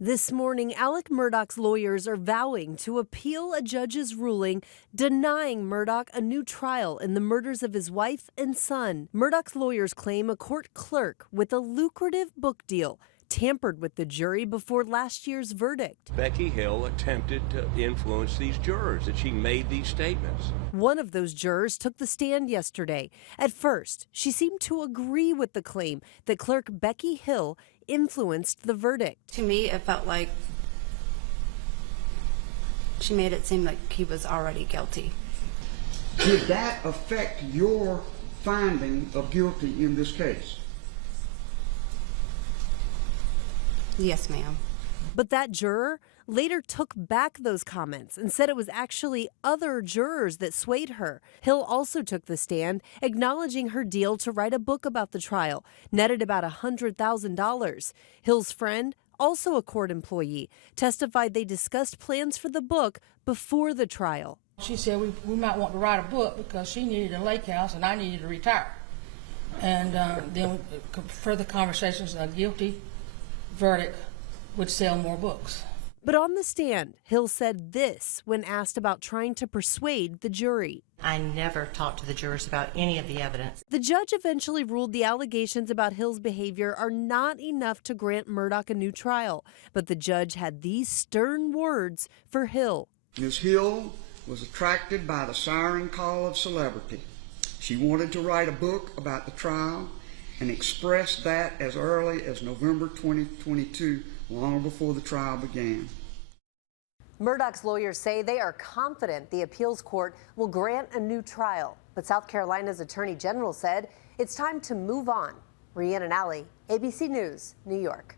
This morning, Alex Murdaugh's lawyers are vowing to appeal a judge's ruling denying Murdaugh a new trial in the murders of his wife and son. Murdaugh's lawyers claim a court clerk with a lucrative book deal tampered with the jury before last year's verdict. Becky Hill attempted to influence these jurors, that she made these statements. One of those jurors took the stand yesterday. At first, she seemed to agree with the claim that clerk Becky Hill influenced the verdict. To me, it felt like she made it seem like he was already guilty. Did that affect your finding of guilty in this case? Yes, ma'am. But that juror later took back those comments and said it was actually other jurors that swayed her. Hill also took the stand, acknowledging her deal to write a book about the trial, netted about $100,000. Hill's friend, also a court employee, testified they discussed plans for the book before the trial. She said we might want to write a book because she needed a lake house and I needed to retire. And then further conversations, a guilty verdict would sell more books. But on the stand, Hill said this when asked about trying to persuade the jury. I never talked to the jurors about any of the evidence. The judge eventually ruled the allegations about Hill's behavior are not enough to grant Murdaugh a new trial. But the judge had these stern words for Hill. Ms. Hill was attracted by the siren call of celebrity. She wanted to write a book about the trial and expressed that as early as November 2022, long before the trial began. Murdaugh's lawyers say they are confident the appeals court will grant a new trial. But South Carolina's Attorney General said it's time to move on. Rhiannon Alley, ABC News, New York.